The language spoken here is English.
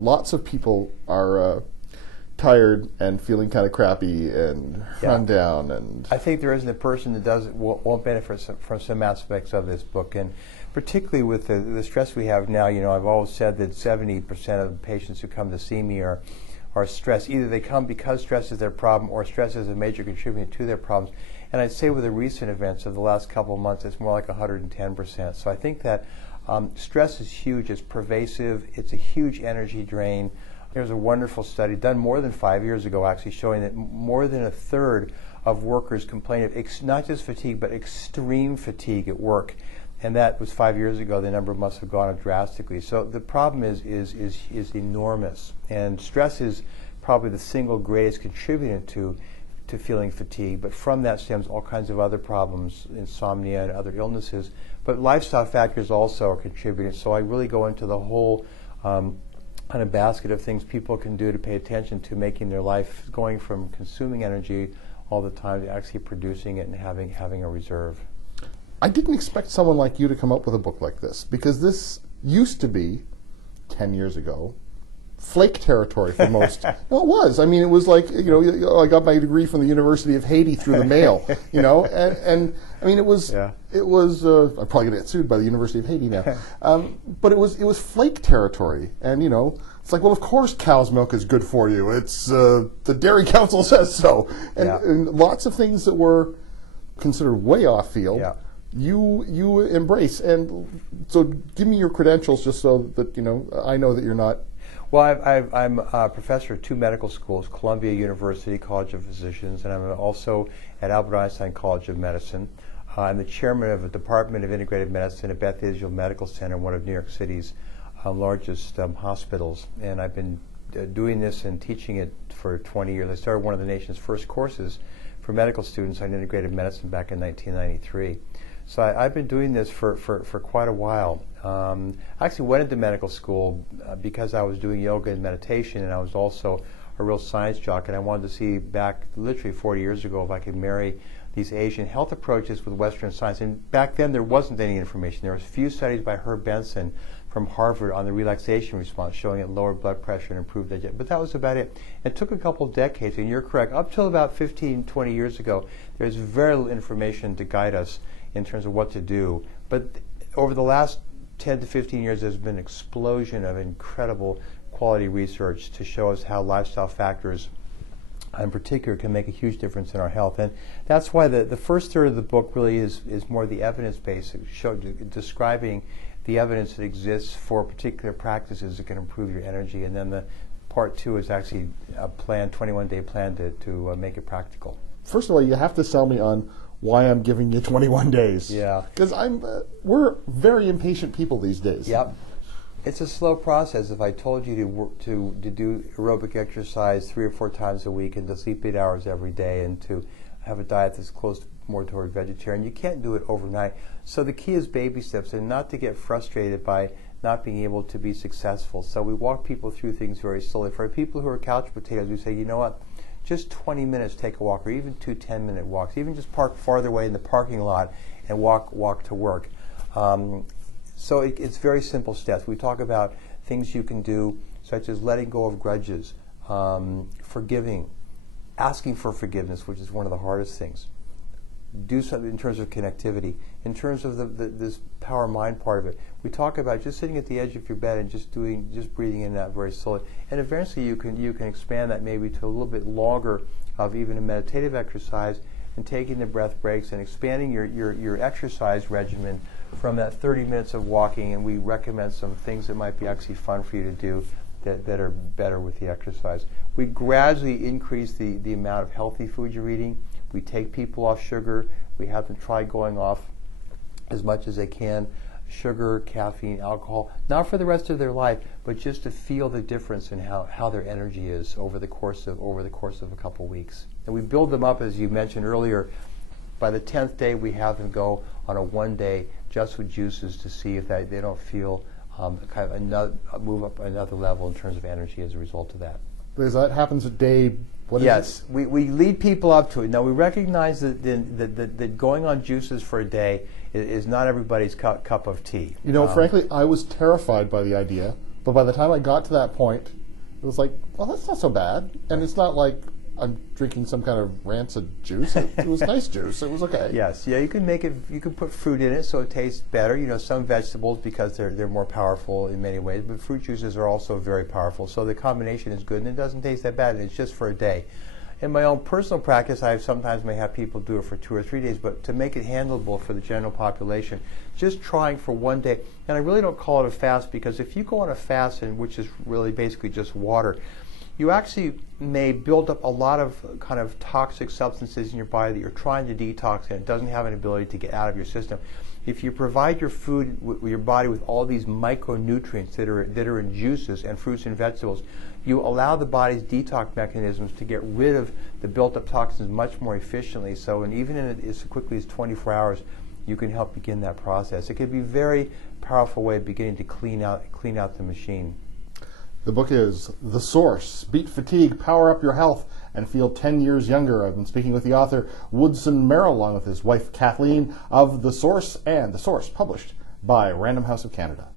Lots of people are tired and feeling kind of crappy and run down. And I think there isn't a person that won't benefit from some aspects of this book, and particularly with the stress we have now. You know, I've always said that 70% of the patients who come to see me are stressed. Either they come because stress is their problem, or stress is a major contributor to their problems. And I'd say with the recent events of the last couple of months, it's more like 110%. So I think that stress is huge. It's pervasive. It's a huge energy drain. There's a wonderful study done more than 5 years ago, actually, showing that more than a third of workers complain of not just fatigue, but extreme fatigue at work. And that was 5 years ago. The number must have gone up drastically. So the problem is enormous. And stress is probably the single greatest contributor to feeling fatigue. But from that stems all kinds of other problems, insomnia and other illnesses. But lifestyle factors also are contributing. So I really go into the whole kind of basket of things people can do to pay attention to making their life going from consuming energy all the time to actually producing it and having a reserve. I didn't expect someone like you to come up with a book like this, because this used to be, 10 years ago, flake territory for most. Well, it was. I mean, it was like, you know, I got my degree from the University of Haiti through the mail, you know, and I mean, it was, I'm probably going to get sued by the University of Haiti now, but it was flake territory, and, you know, it's like, well, of course cow's milk is good for you. It's, the Dairy Council says so. And lots of things that were considered way off field. You embrace. And so give me your credentials just so that, you know, I know that you're not. Well, I'm a professor at two medical schools, Columbia University College of Physicians, and I'm also at Albert Einstein College of Medicine. I'm the chairman of the Department of Integrated Medicine at Beth Israel Medical Center, one of New York City's largest hospitals. And I've been doing this and teaching it for 20 years. I started one of the nation's first courses for medical students on integrated medicine back in 1993. So I've been doing this for quite a while. I actually went into medical school because I was doing yoga and meditation, and I was also a real science jock, and I wanted to see back literally 40 years ago if I could marry these Asian health approaches with Western science. And back then there wasn't any information. There was a few studies by Herb Benson from Harvard on the relaxation response, showing it lowered blood pressure and improved digestion. But that was about it. It took a couple of decades, and you're correct, up till about 15, 20 years ago, there's very little information to guide us in terms of what to do. But over the last 10 to 15 years, there's been an explosion of incredible quality research to show us how lifestyle factors in particular can make a huge difference in our health. And that's why the first third of the book really is more the evidence-based, describing the evidence that exists for particular practices that can improve your energy. And then the part two is actually a plan, 21-day plan to make it practical. First of all, you have to sell me on why I'm giving you 21 days. Yeah. Because we're very impatient people these days. Yep. It's a slow process. If I told you to do aerobic exercise 3 or 4 times a week and to sleep 8 hours every day and to have a diet that's close more toward vegetarian, you can't do it overnight. So the key is baby steps, and not to get frustrated by not being able to be successful. So we walk people through things very slowly. For people who are couch potatoes, we say, you know what? Just 20 minutes, take a walk, or even 2 10-minute walks. Even just park farther away in the parking lot and walk to work. So it's very simple steps. We talk about things you can do, such as letting go of grudges, forgiving, asking for forgiveness, which is one of the hardest things. Do something in terms of connectivity. In terms of this power mind part of it, we talk about just sitting at the edge of your bed and just breathing in and out very slowly. And eventually you can expand that maybe to a little bit longer of even a meditative exercise, and taking the breath breaks and expanding your exercise regimen from that 30 minutes of walking. And we recommend some things that might be actually fun for you to do that are better with the exercise. We gradually increase the amount of healthy food you're eating. We take people off sugar. We have them try going off as much as they can, sugar, caffeine, alcohol, not for the rest of their life, but just to feel the difference in how their energy is over the course of a couple weeks. And we build them up, as you mentioned earlier. By the 10th day, we have them go on a 1-day just with juices to see if they don't feel kind of move up another level in terms of energy as a result of that. Because that happens at day. Yes, we lead people up to it. Now, we recognize that going on juices for a day is not everybody's cup of tea. You know, frankly, I was terrified by the idea But by the time I got to that point, it was like, well, that's not so bad. And it's not like I'm drinking some kind of rancid juice. It was nice juice. It was okay. Yes, yeah, you can make it. You can put fruit in it so it tastes better. You know, some vegetables because they're more powerful in many ways, but fruit juices are also very powerful. So the combination is good, and it doesn't taste that bad. And it's just for a day. In my own personal practice, I sometimes may have people do it for 2 or 3 days, but to make it handleable for the general population, just trying for one day. And I really don't call it a fast, because if you go on a fast, and which is really basically just water, you actually may build up a lot of kind of toxic substances in your body that you're trying to detox, and it doesn't have an ability to get out of your system. If you provide your food, your body, with all these micronutrients that are in juices and fruits and vegetables, you allow the body's detox mechanisms to get rid of the built-up toxins much more efficiently. So, and even in as quickly as 24 hours, you can help begin that process. It can be a very powerful way of beginning to clean out the machine. The book is The Source: Beat Fatigue, Power Up Your Health, and Feel 10 Years Younger. I've been speaking with the author, Woodson Merrell, along with his wife, Kathleen, of The Source and The Source, published by Random House of Canada.